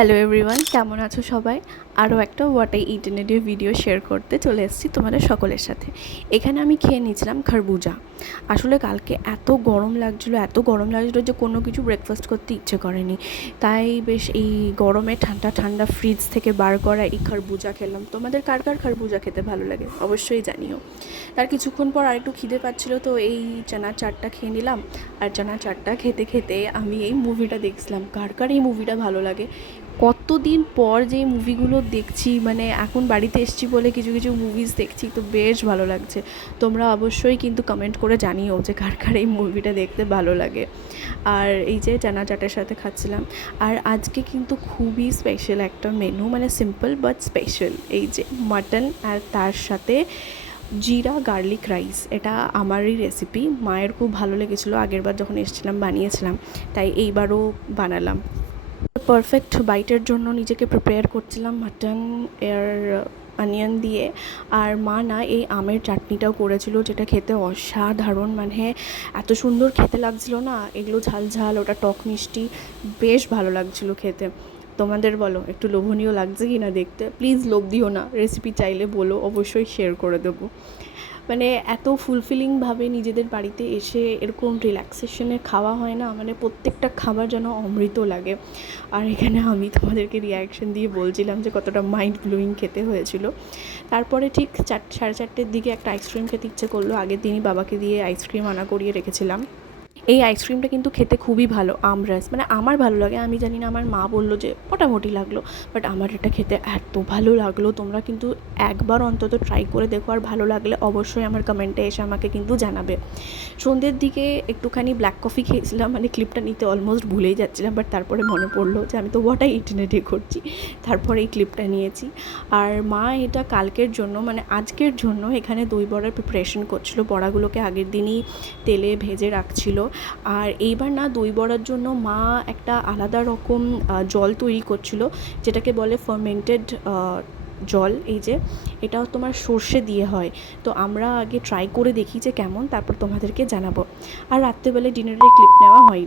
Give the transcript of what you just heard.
Hello everyone, কেমন আছো সবাই? আরও একটা what I it in a day video share করতে চলে এসেছি তোমাদের সকলের সাথে। এখানে আমি খেয়ে নিয়েছিলাম খরবুজা। আসলে কালকে এত গরম লাগছিলো যে কোনো কিছু ব্রেকফাস্ট করতে ইচ্ছে করেনি, তাই বেশ এই গরমে ঠান্ডা ঠান্ডা ফ্রিজ থেকে বার করা এই খরবুজা খেলাম। তোমাদের কার কার খরবুজা খেতে ভালো লাগে অবশ্যই জানিও। তার কিছুক্ষণ পর আরেকটু খিদে পাচ্ছিলো, তো এই চানা চাটটা খেয়ে নিলাম। আর চানা চাটটা খেতে খেতে আমি এই মুভিটা দেখছিলাম। কার কার এই মুভিটা ভালো লাগে? কতদিন পর যে মুভিগুলো দেখছি, মানে এখন বাড়িতে এসেছি বলে কিছু কিছু মুভিজ দেখছি, তো বেশ ভালো লাগছে। তোমরা অবশ্যই কিন্তু কমেন্ট করে জানিও যে কার কার এই মুভিটা দেখতে ভালো লাগে। আর এই যে চানা চাটের সাথে খাচ্ছিলাম। আর আজকে কিন্তু খুবই স্পেশাল একটা মেনু, মানে সিম্পল বাট স্পেশাল। এই যে মাটন আর তার সাথে জিরা গার্লিক রাইস। এটা আমারই রেসিপি, মায়ের খুব ভালো লেগেছিলো, আগেরবার যখন এসেছিলাম বানিয়েছিলাম, তাই এইবারও বানালাম। পারফেক্ট বাইটের জন্য নিজেকে প্রিপেয়ার করছিলাম মাটন এর অনিয়ন দিয়ে। আর মা না এই আমের চাটনিটাও করেছিল, যেটা খেতে অসাধারণ, মানে এত সুন্দর খেতে লাগছিলো না। এগুলো ঝাল ঝাল, ওটা টক মিষ্টি, বেশ ভালো লাগছিলো খেতে। তোমাদের বলো একটু লোভনীয় লাগছে কি না দেখতে? প্লিজ লোভ দিও না, রেসিপি চাইলে বলো, অবশ্যই শেয়ার করে দেবো। মানে এত ফুলফিলিংভাবে নিজেদের বাড়িতে এসে এরকম রিল্যাক্সেশনে খাওয়া হয় না, মানে প্রত্যেকটা খাবার যেন অমৃত লাগে। আর এখানে আমি তোমাদেরকে রিয়াকশন দিয়ে বলছিলাম যে কতটা মাইন্ড ব্লোয়িং খেতে হয়েছিল। তারপরে ঠিক 4:30-4:30 দিকে একটা আইসক্রিম খেতে ইচ্ছে করলো। আগের দিনই বাবাকে দিয়ে আইসক্রিম আনা করিয়ে রেখেছিলাম। এই আইসক্রিমটা কিন্তু খেতে খুবই ভালো, আমরাস, মানে আমার ভালো লাগে। আমি জানি না, আমার মা বললো যে মোটামুটি লাগলো, বাট আমার এটা খেতে এত ভালো লাগলো। তোমরা কিন্তু একবার অন্তত ট্রাই করে দেখো, আর ভালো লাগলে অবশ্যই আমার কমেন্টে এসে আমাকে কিন্তু জানাবে। সন্ধ্যের দিকে একটুখানি ব্ল্যাক কফি খেয়েছিলাম, মানে ক্লিপটা নিতে অলমোস্ট ভুলেই যাচ্ছিলাম, বাট তারপরে মনে পড়লো যে আমি তো what I it in a day করছি, তারপরে এই ক্লিপটা নিয়েছি। আর মা এটা কালকের জন্য, মানে আজকের জন্য এখানে দই বড়ার প্রিপারেশন করছিলো। বড়াগুলোকে আগের দিনই তেলে ভেজে রাখছিলো। আর এইবার না দই বড়ার জন্য মা একটা আলাদা রকম জল তৈরি করছিল, যেটাকে বলে ফার্মেন্টেড জল। এই যে এটাও তোমার সর্ষে দিয়ে হয়। তো আমরা আগে ট্রাই করে দেখি যে কেমন, তারপর তোমাদেরকে জানাবো। আর রাত্রেবেলায় ডিনারের ক্লিপ নেওয়া হয়নি।